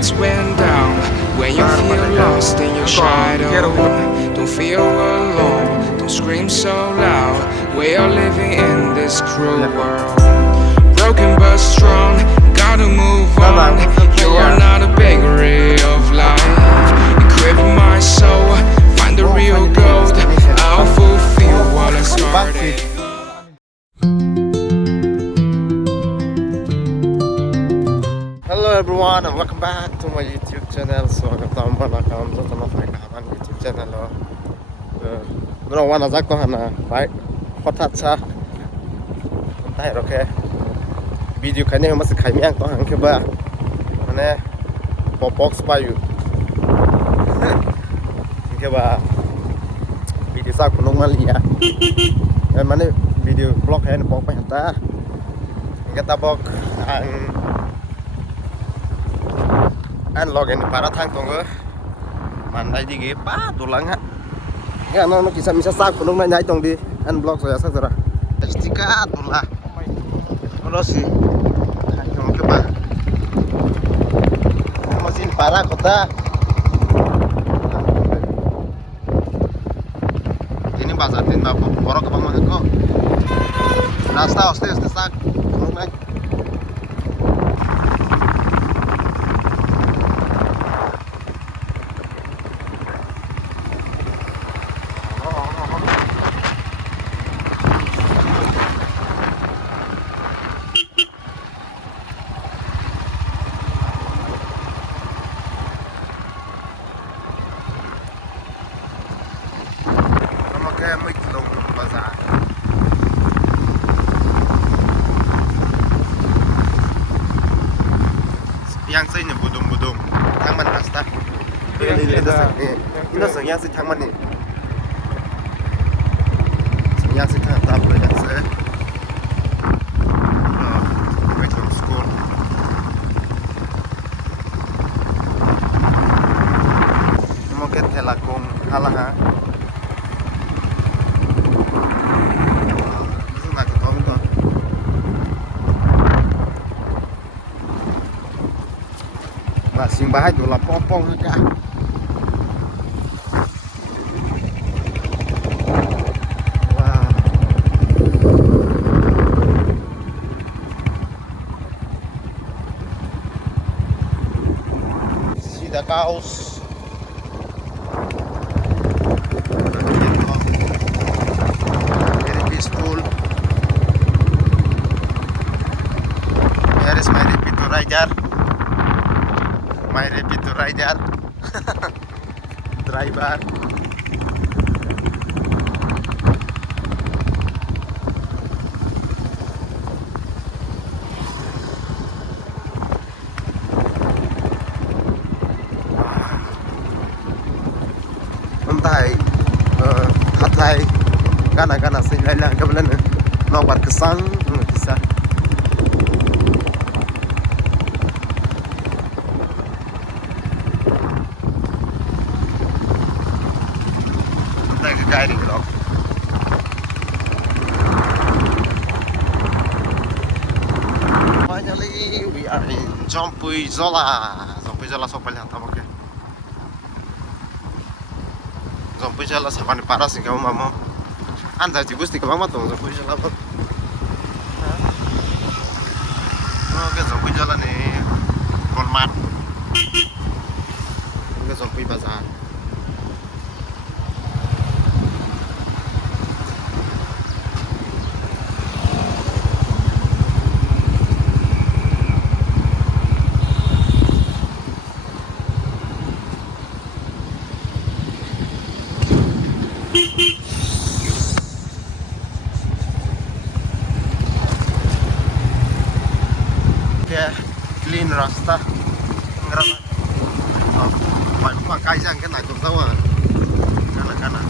lights went down. When you feel lost in your shadow, don't feel alone, don't scream so loud. We are living in this cruel world. Broken but strong, gotta move on. You are not a bakery of life. Equip my soul, find the real gold. I'll fulfill what I started. Hello everyone and welcome back to my YouTube channel. So welcome to my YouTube channel. Nó quan là giác có hẳn là phải phát thật xa tay rồi kìa video cái này mà sẽ khai miệng có hàng kia ba mà nè pop box bayอยู่kia ba video sao cũng không mali à em mà nè video vlog hay nó popไปหันตาcái ta bọc anh login para thang tong ơ man đây đi ghé ba tụ lăng á cái nó kisah misah sak kunung na nyai tong di anh blog saya sak zara stika tụ la nó si kamu ke ba mesin para kota ini bazar tin ba borok ke bang ko rasta hostes sak kunung na cái mấy lồng bazar yang xây nhà budum thang man asta ini sang yang xây thang man ni sang yang xây thang tap yang xây wait for school mo ke thela kong hala ha sing bahai tu lah popong aja. Wah. Sudah kaos. Very peaceful. Here is my repeat rider. My repeat rider, driver. Entah, hatlai, kana sih lain kebelan, nak buat kesan, kisah. Guiding dog. Finally, we are in Simonjamatia. Simonjamatia sampai lihat apa ke? Simonjamatia sampai parah sih kamu mama. Anda juga sih kamu tuh Simonjamatia apa? Oke, Simonjamatia nih Kolmat. Oke, Simonjamatia bazar. Clean rasta ngerang pakai jang kan aku tahu kanan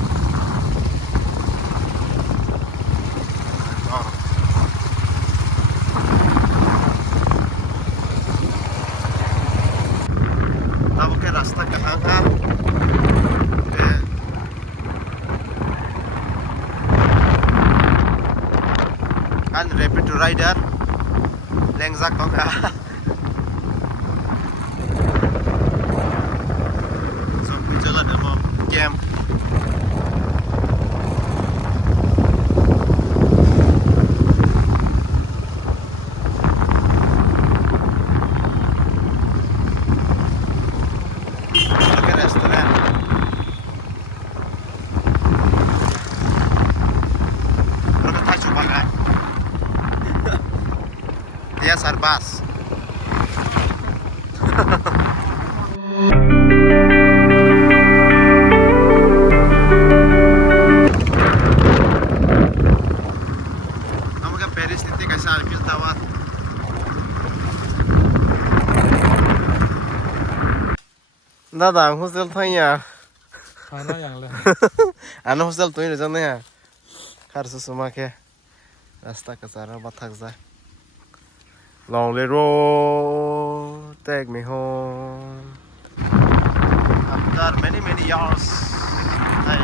tahu ke rasta ke angka kan rapid rider lengzak kau दादा hostel थाङिया थाना यांगले आनो hostel तुई जाने या खारसो सुमाके रास्ता कचारा बाथाक जा lonely road take me home after many years I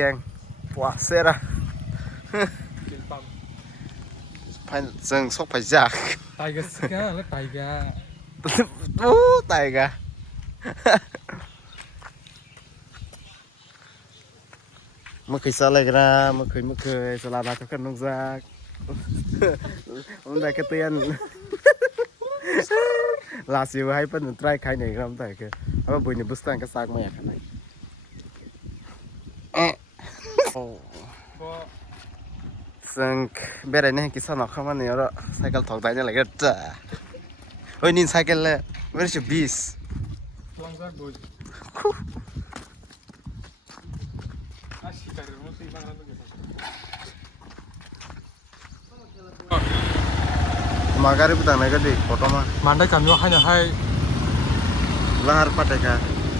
gang puasera phải dừng sốc phải giặc taiga sika la taiga tài gaมื่อคืนสลายกันเมื่อคืนสลาดาทุกคนน้องจักมันได้กระเตียนลาสิวให้เป็นไตรใครหนึ่งครับแต่คือเอาบุญในบุสตันก็ซักไม่อยากอะไรซึ่งเบรนี่กินสนอกเข้ามาเนี่ยแล้วไซเคิลถอกได้ยังไงก็จ้าเฮ้ยนี่ไซเคิลเลยไม่ใช่บีสมาการิบุตรไหนก็ดีโฟโต้มามันได้กันว่าให้เนี่ยให้ lahar pateka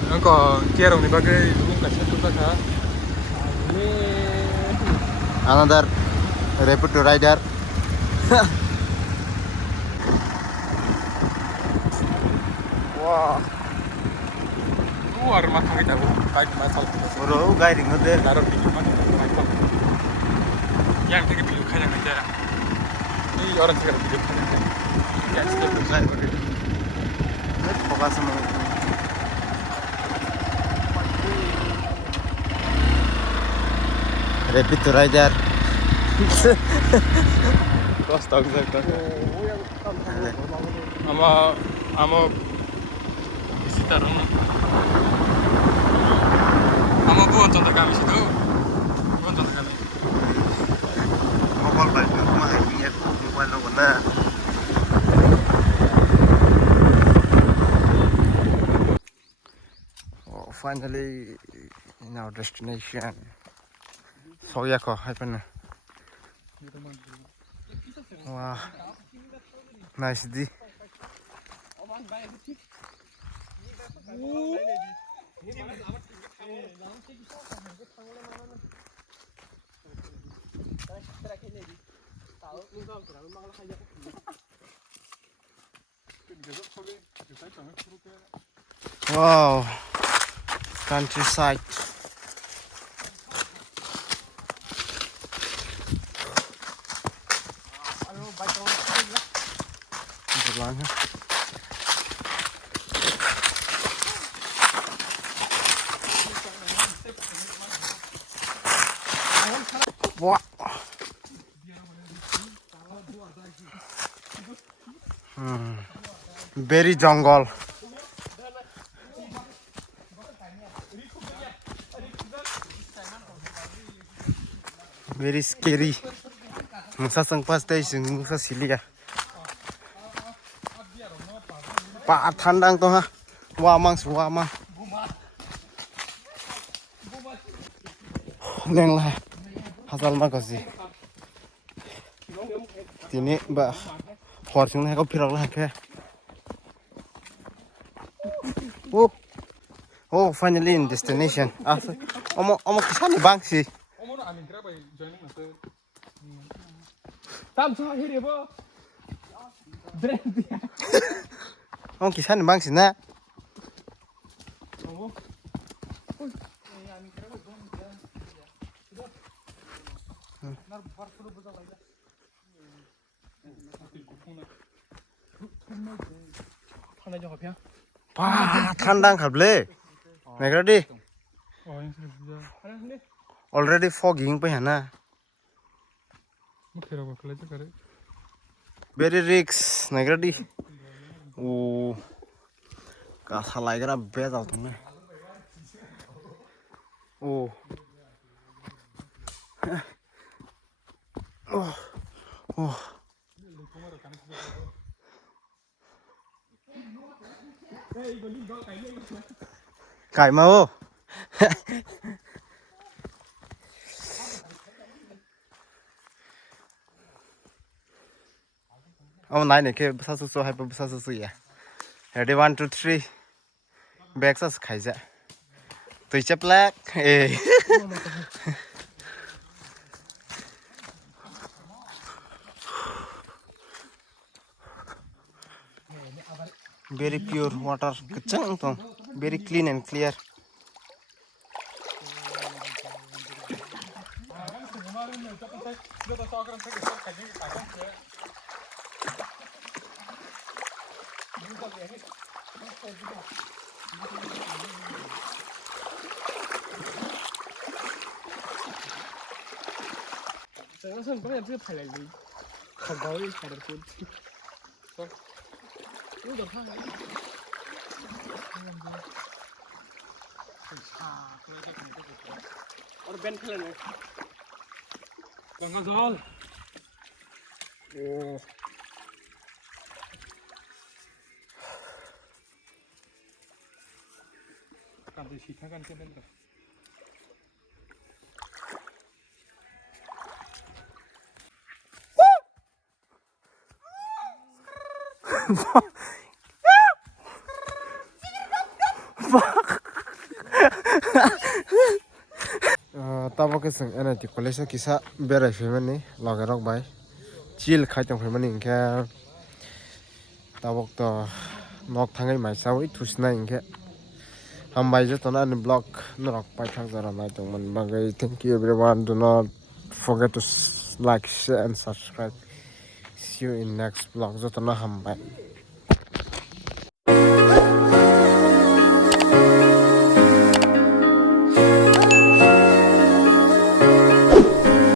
แล้วก็เกี่ยวกับในบ้านก็ลุงกับเชฟตุ๊กตา another reputed rider wow luar mata kita baik masalah bro guiding ngode taruh di mana yang tinggi dulu kan yang aja ini orang sekarang hidup kan ya step saya berdiri fokus sama repeat rider kos tahu saya kos ama visitor ama buat contoh kami situ buat contoh kami mobile bike rumah ini ya mobile nongona finally in our destination so ya kok happen wah nice di wow countryside lang ha wow very jungle very scary musa sang pas dai sing musa silia pa thandang to ha wa mang neng la hasal ma ko si tini ba hor chung hai ko phirak la khe oh finally in destination omo kisan bang si omo kisan bang si na pa thandang khable nagra di already fogging pa hana very risks nagra di oh ka salai gara be dal tumne oh oh cải mau ông này này kia sao số hay sao số gì à ready 1 2 3 back sao khai ra tôi chấp lát very pure water kecang tuh very clean and clear और Ben खेलने गंगा जल ओ कादे सीथा कान के Ben tabo ke sing NIT college kisa berai femani lagarok bai chill khai tong femani ingke tabok to nok thangai mai sawi thusna ingke hambai je tona ni blog norok pai thang jara nai tong man bagai thank you everyone do not forget to like share and subscribe see you in next vlog jotona hambai